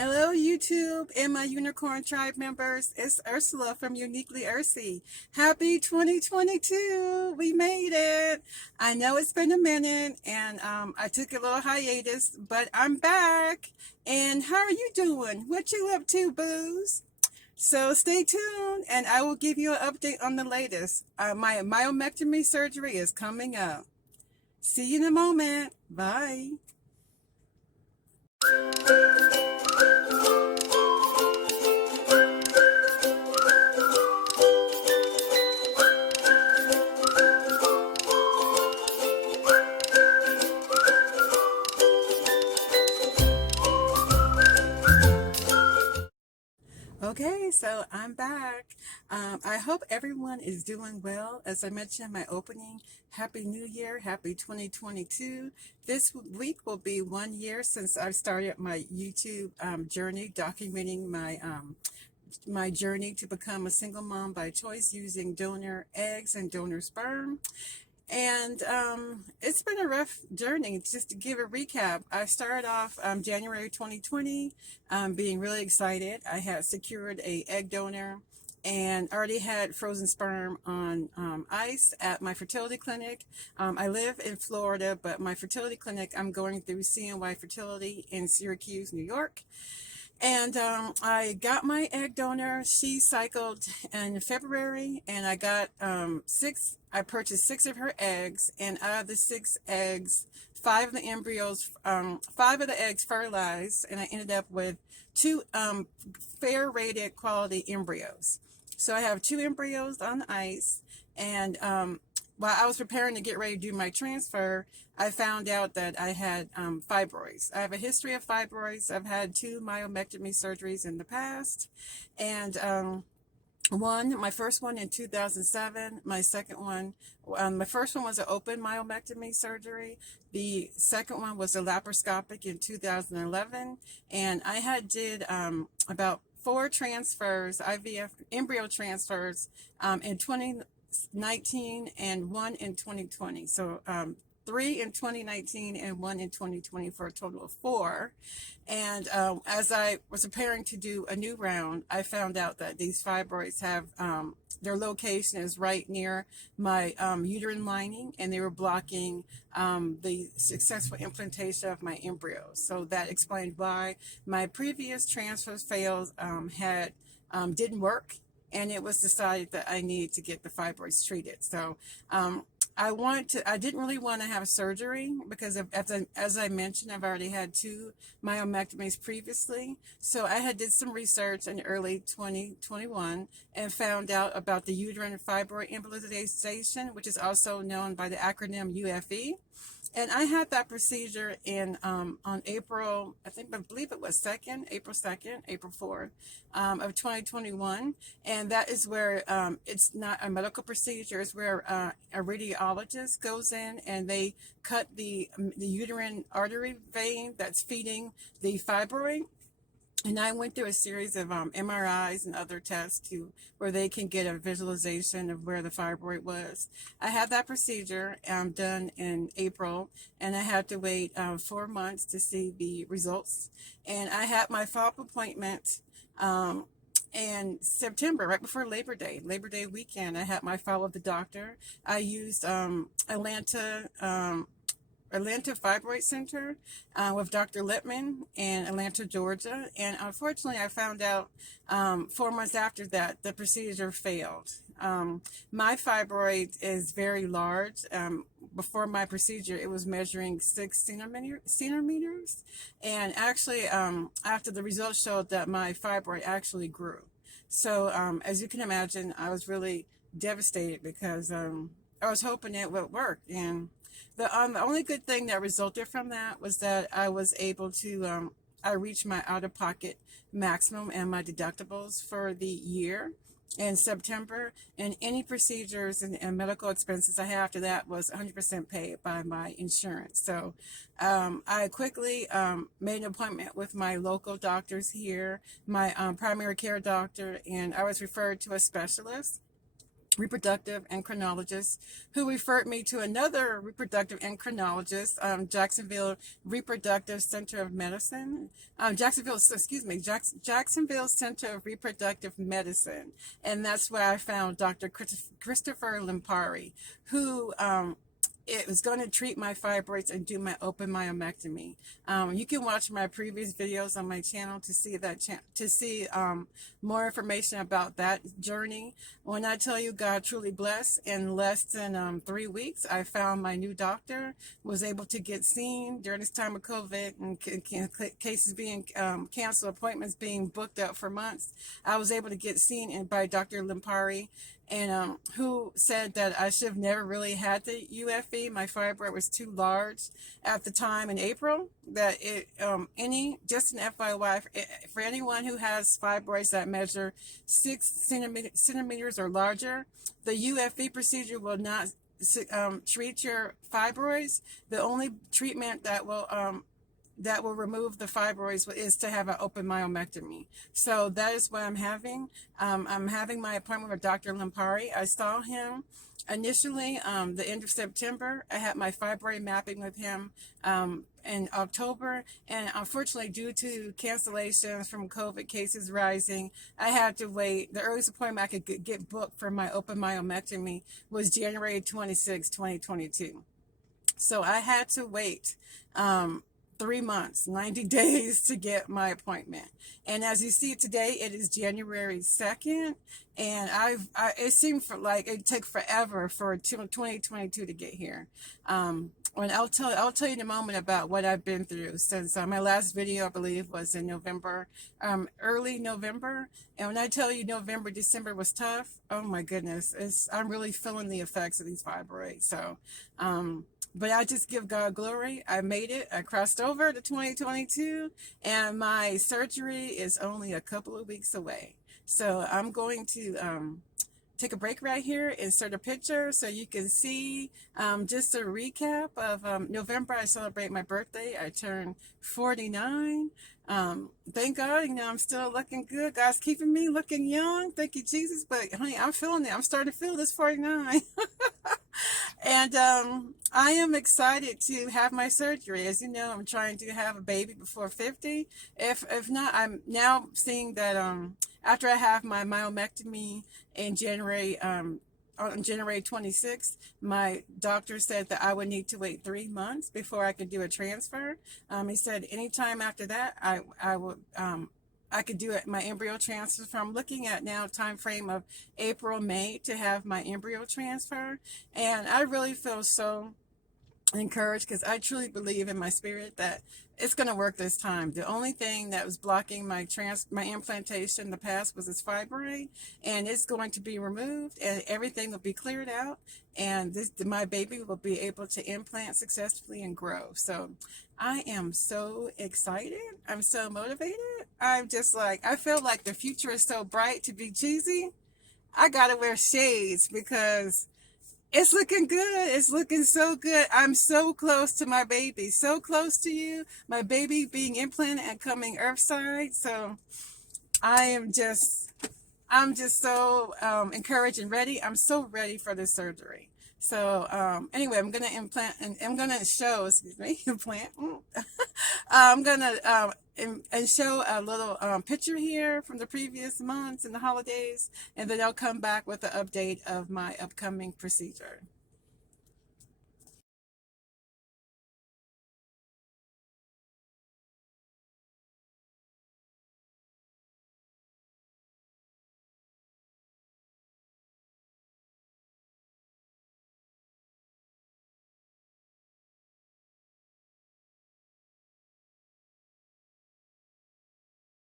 Hello, YouTube and my Unicorn Tribe members. It's Ursula from Uniquely Ursy. Happy 2022. We made it. I know it's been a minute and I took a little hiatus, but I'm back. And how are you doing? What you up to, boos? So stay tuned and I will give you an update on the latest. My myomectomy surgery is coming up. See you in a moment. Bye. Okay, so I'm back. I hope everyone is doing well. As I mentioned in my opening, Happy New Year, Happy 2022. This week will be 1 year since I've started my YouTube journey, documenting my journey to become a single mom by choice using donor eggs and donor sperm. And it's been a rough journey. Just to give a recap, I started off January 2020, being really excited. I had secured a egg donor and already had frozen sperm on ice at my fertility clinic. I live in Florida, but my fertility clinic, I'm going through CNY Fertility in Syracuse, New York. And I got my egg donor. She cycled in February, and I got I purchased 6 of her eggs, and out of the 6 eggs, 5 of the embryos, 5 of the eggs fertilized, and I ended up with 2 fair rated quality embryos. So I have 2 embryos on ice, and while I was preparing to get ready to do my transfer, I found out that I had fibroids. I have a history of fibroids. I've had 2 myomectomy surgeries in the past, and my first one in 2007, my second one, my first one was an open myomectomy surgery. The second one was a laparoscopic in 2011, and I did about 4 transfers, IVF embryo transfers, in 2019 and 1 in 2020. So 3 in 2019 and 1 in 2020 for a total of 4. And as I was preparing to do a new round, I found out that these fibroids have, their location is right near my uterine lining, and they were blocking the successful implantation of my embryos. So that explained why my previous transfers failed, didn't work, and it was decided that I needed to get the fibroids treated. So I didn't really want to have surgery because as I mentioned, I've already had 2 myomectomies previously. So I had did some research in early 2021 and found out about the uterine fibroid embolization, which is also known by the acronym UFE. And I had that procedure in on April, I believe it was April 2nd, April 4th of 2021. And that is where it's not a medical procedure. It's where a radiologist goes in and they cut the uterine artery vein that's feeding the fibroid. And I went through a series of MRIs and other tests where they can get a visualization of where the fibroid was. I had that procedure done in April, and I had to wait 4 months to see the results. And I had my follow-up appointment in September, right before Labor Day weekend. I had my follow-up with the doctor. I used Atlanta Fibroid Center with Dr. Lippman in Atlanta, Georgia. And unfortunately, I found out 4 months after that the procedure failed. My fibroid is very large. Before my procedure, it was measuring 6 centimeters. And actually, after the results showed that my fibroid actually grew. So as you can imagine, I was really devastated because I was hoping it would work. And the only good thing that resulted from that was that I was able to, I reached my out-of-pocket maximum and my deductibles for the year in September, and any procedures and medical expenses I had after that was 100% paid by my insurance. So I quickly made an appointment with my local doctors here, my primary care doctor, and I was referred to a specialist reproductive endocrinologist, who referred me to another reproductive endocrinologist, Jacksonville Reproductive Center of Medicine, Jacksonville Center of Reproductive Medicine. And that's where I found Dr. Christopher Limpari, who it was going to treat my fibroids and do my open myomectomy. You can watch my previous videos on my channel to see more information about that journey. When I tell you God truly blessed, in less than 3 weeks, I found my new doctor, was able to get seen during this time of COVID and cases being canceled, appointments being booked up for months. I was able to get seen by Dr. Limpari, and who said that I should have never really had the UFE. My fibroid was too large at the time in April. That just an FYI, for anyone who has fibroids that measure 6 centimeters or larger, the UFE procedure will not treat your fibroids. The only treatment that will remove the fibroids is to have an open myomectomy. So that is what I'm having. I'm having my appointment with Dr. Limpari. I saw him initially the end of September. I had my fibroid mapping with him in October, and unfortunately, due to cancellations from COVID cases rising, I had to wait. The earliest appointment I could get booked for my open myomectomy was January 26, 2022. So I had to wait 3 months, 90 days to get my appointment. And as you see today, it is January 2nd. And it seemed like it took forever for 2022 to get here. And I'll tell you in a moment about what I've been through since my last video, I believe, was in November, early November. And when I tell you November, December was tough, oh my goodness, I'm really feeling the effects of these fibroids. So, but I just give God glory. I made it. I crossed over to 2022, and my surgery is only a couple of weeks away. So I'm going to take a break right here, insert a picture so you can see just a recap of November. I celebrate my birthday. I turned 49. Thank God, I'm still looking good. God's keeping me looking young. Thank you, Jesus. But honey, I'm feeling it. I'm starting to feel this 49. And I am excited to have my surgery. As you know, I'm trying to have a baby before 50. If not, I'm now seeing that after I have my myomectomy in January, on January 26th, my doctor said that I would need to wait 3 months before I could do a transfer. He said anytime after that, I could do my embryo transfer. So I'm looking at now time frame of April, May to have my embryo transfer. And I really feel so encouraged because I truly believe in my spirit that it's going to work this time. The only thing that was blocking my implantation in the past was this fibroid, and it's going to be removed, and everything will be cleared out, and my baby will be able to implant successfully and grow. So I am so excited. I'm so motivated. I'm just like, I feel like the future is so bright. To be cheesy, I gotta wear shades because it's looking good. It's looking so good. I'm so close to my baby. So close to you. My baby being implanted and coming earthside. So I'm just so encouraged and ready. I'm so ready for this surgery. So anyway, I'm going to implant, and I'm going to show, implant. I'm going to and show a little picture here from the previous months and the holidays, and then I'll come back with an update of my upcoming procedure.